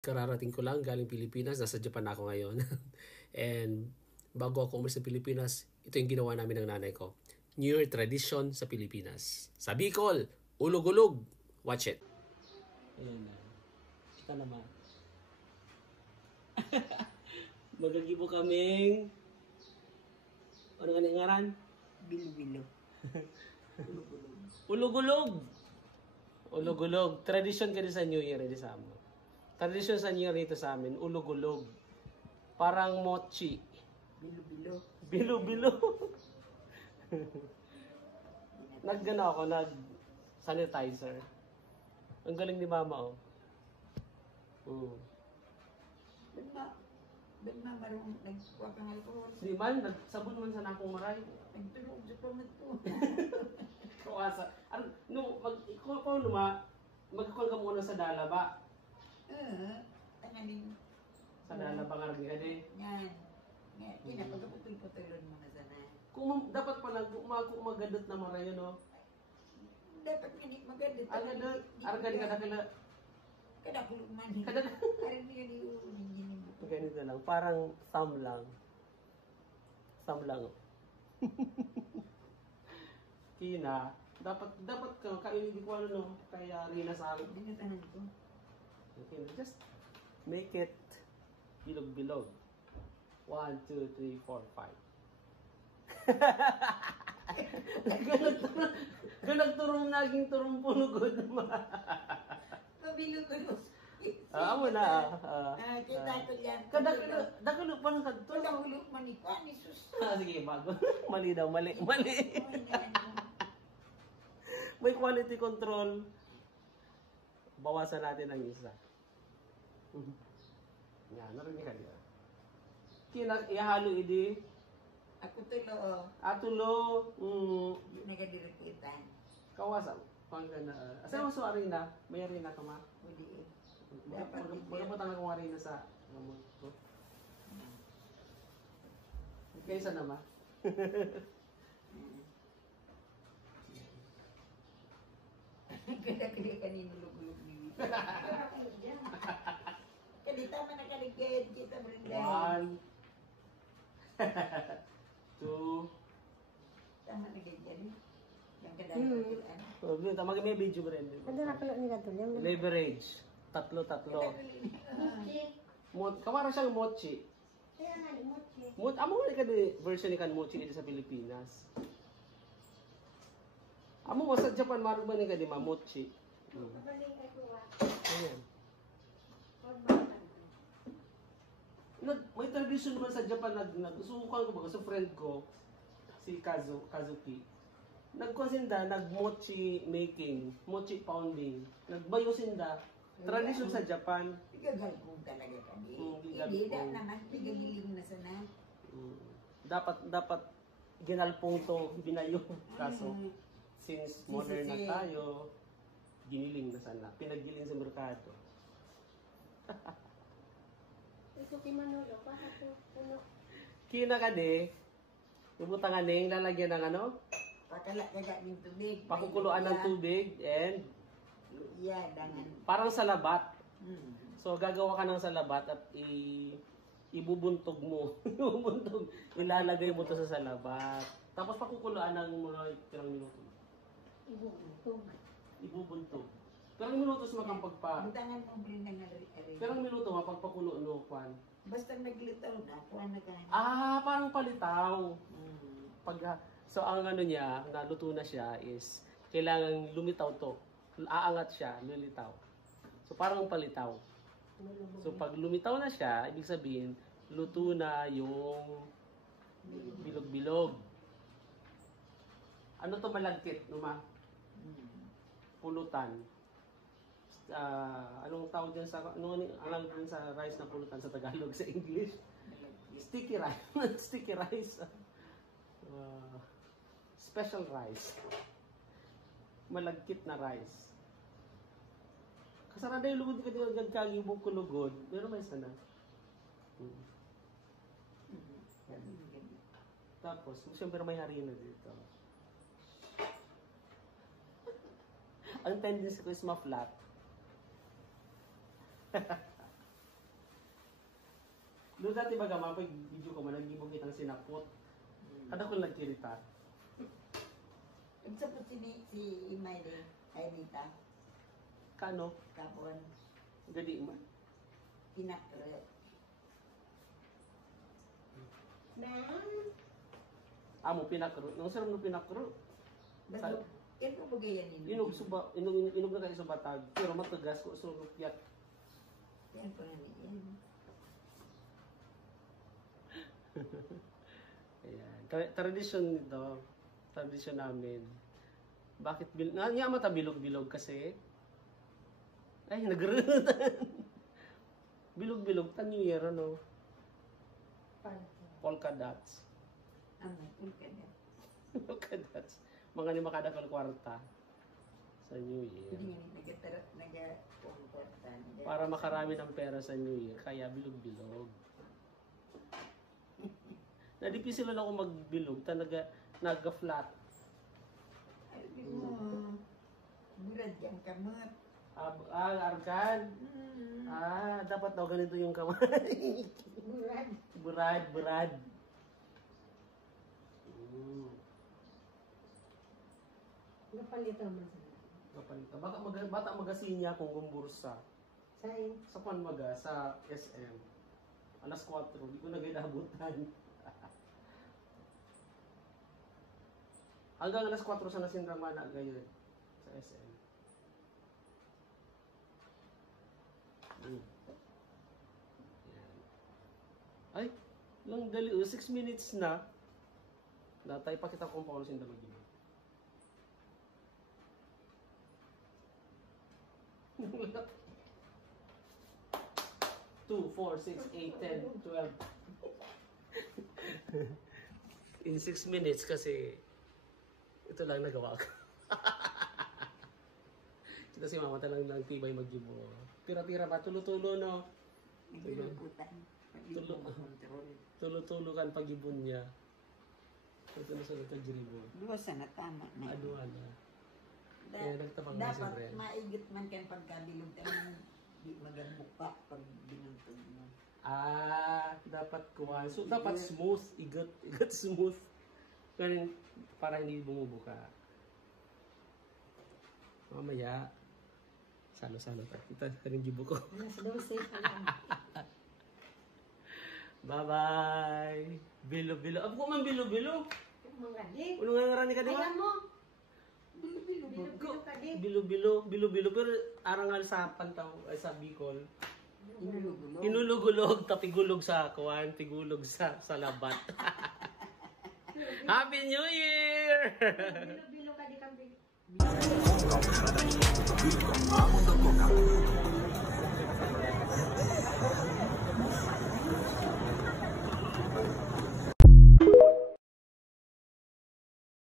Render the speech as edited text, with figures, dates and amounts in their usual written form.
Kararating ko lang galing Pilipinas, nasa Japan ako ngayon. And bago ako umalis sa Pilipinas, ito yung ginawa namin ng nanay ko. New Year tradition sa Pilipinas. Sa Bicol, ulog-ulog. Watch it. Ayan na. Kita naman. Magagibo kaming ano nga ngaran? Bilo-bilo. Ulog-ulog. Ulog-ulog. Tradition ka din sa New Year, di sa mo. Tradisyon sa New Year dito sa amin, ulog-ulog. Parang mochi. Bilo-bilo. Bilo-bilo. Naggana ako, nag-sanitizer. Ang galing ni mama, oh. Ba't ma marunong nagkuha kang alcohol? Di man, nagsabon man sa nakong maray. Nagtulog sa pamad ko. Kawasa. No, ikaw numa, magkakon ka muna sa dala ba? Tanganin. Sa dala ba nga nagigade? Yan. Pinapagputol-putulon mo na sana. Kung dapat pala, kung magadot na maray, no? Dapat hindi magadot. Agadot. Argan ka na Kadakulog man. Parang hindi ka di uling. Ganito lang, parang thumb lang. Thumb lang. Kina, dapat ka kainin ko ano no, kaya Rina sa akin. Binatanan ko. Okay, just make it bilog-bilog. 1, 2, 3, 4, 5. Ganagturong naging turong punugod naman. Mabilog-bilog. Amo na. Kita ko yan. Kadakalo pa ng kadto. Kadakalo manikwan ni sus. Sige, bago. Mali daw, mali. May quality control. Bawasan natin ang isa. Yan, narinig ka niya. Ihalo idi. Ako tulo. Atulo. Yung nagadirekitan. Kawasan. Pangana. Asa mo sa arena? May arena ka ma? Hindi eh. Magpaputang akong arena sa gamot ko. Kaysa na ma? Kada-kada kanino lugulog ni Kadita man nakaligid kita brinday. 1 2 Tama na ganyan. Yang kadang-kadang. Tama may video ba rin? Ano na pala nila to? Leverage. Tatlo. Kamara siyang mochi. Kaya nga, mochi. Amo nga ka di version ni kan mochi dito sa Pilipinas. Amo mo sa Japan marag man ka di ma mochi. Kapaling ka ko wa. Ayan. Pagbakan. May tradition naman sa Japan nagsusukan ko ba sa friend ko si Kazuki. Nagkusinda nag-mochi making, mochi pounding. Nagbayo sinda. Tradition sa Japan. Igagalkong talaga kami. Hindi Hindi na naman. Igagiling na sana. Dapat ginalpong to, binayo. Kaso, since modern na tayo, giniling na sana. Pinagiling sa merkado. Ito kay Manolo, baka po puno. Kina ka di, ibutang aning lalagyan ng ano? Pakala ng tubig. Pakukuluan ng tubig and Iya, dangan. parang salabat. So gagawa ka ng salabat at ibubuntog mo. Ibubuntog. Ilalagay mo to sa salabat. Tapos pakukuluan ng mga ilang minuto. Ibubuntog. Pero minutos magkampagpa. Butangan mo brindan na rin. Pero minuto mapagpakulo no kwan. Basta naglitaw na, kuha na ka. Parang palitaw. So ang ano niya, naluto na siya is kailangan lumitaw to. Aangat siya, lulitaw. So parang palitaw. So pag lumitaw na siya, ibig sabihin, luto na yung bilog-bilog. Ano to malagkit, numa? Pulutan. Anong tawag dyan sa, alam dyan sa rice na pulutan sa Tagalog, sa English? Sticky rice. Sticky rice. Special rice. Malagkit na rice. Kasarada yung lugod ka din nagkagibong kulugod. Meron may sana. Tapos, siyempre may harina dito. Ang tendency ko is ma-flat. Doon dati baga, mapag video ko, managibog itang sinapot. Kada ko nagkirita. Unsa po si Imay de ay Nita Kano? kapon Gadi man. pinakre. Ma'am. Amo pinakro. Nung sarap nung pinakro. Basta ito bagayan ni. Inog na kayo sa batag. Pero matagas ko so rupiat. Yan po na niyan. Ayan. Tradisyon nito. Tradisyon namin. Bakit nga mata bilog-bilog kasi? Ay, nagrutan. Bilog-bilog, ta New Year, ano? Polka dots. Ano, ulka na. Polka dots. Mga ni makadakal kwarta sa New Year. Hindi nga nag-pumportan. Para makarami ng pera sa New Year, kaya bilog-bilog. Nadipisil lang ako magbilog, naga-flat. Ay, mo. Murad yung kamot. Arkan. Dapat daw ganito yung kamay. Burad. Napalito mo sa Kapalita. Bata magasinya kung gumbursa. Sa'yo. Sa Panmaga, sa SM. Alas 4, di ko naginabutan. Hanggang alas 4 sa Nasindramana ngayon sa SM. Yan. Ay, lang dali. 6 minutes na. Natay pa kita kung paano sinda mag-iba. 2, 4, 6, 8, 10, 12. In 6 minutes kasi ito lang nagawa ko. Ito si mama talagang lang tibay mag-gibo. Tira-tira ba? Tulo-tulo, no? Igiluputan. Tulo-tulo kan pag-ibon niya. Ito na sa nagkagribo. Lusa na tama na. Ano. Kaya nagtabang na si Dapat Bren. maigot man kan pagkabilog tayo. Di magamuka pag binantog mo. Dapat kuha. So, dapat smooth. Igot smooth. Pero para hindi bumubuka. Mamaya, salo-salo ka. Ito rin gibo ko. Alas 12 pa lang. Bye-bye! Bilo-bilo. Abo ko man bilo-bilo. Mga di. Ulo nga nga ka, di ba? Alam mo. Bilo-bilo. Ka di. Bilo-bilo. Pero arangal sa Pantaw, ay sa Bicol. Inulog-ulog. Inulog-ulog, tapigulog sa kuwan, tigulog sa labat. Happy New Year! Bilo-bilo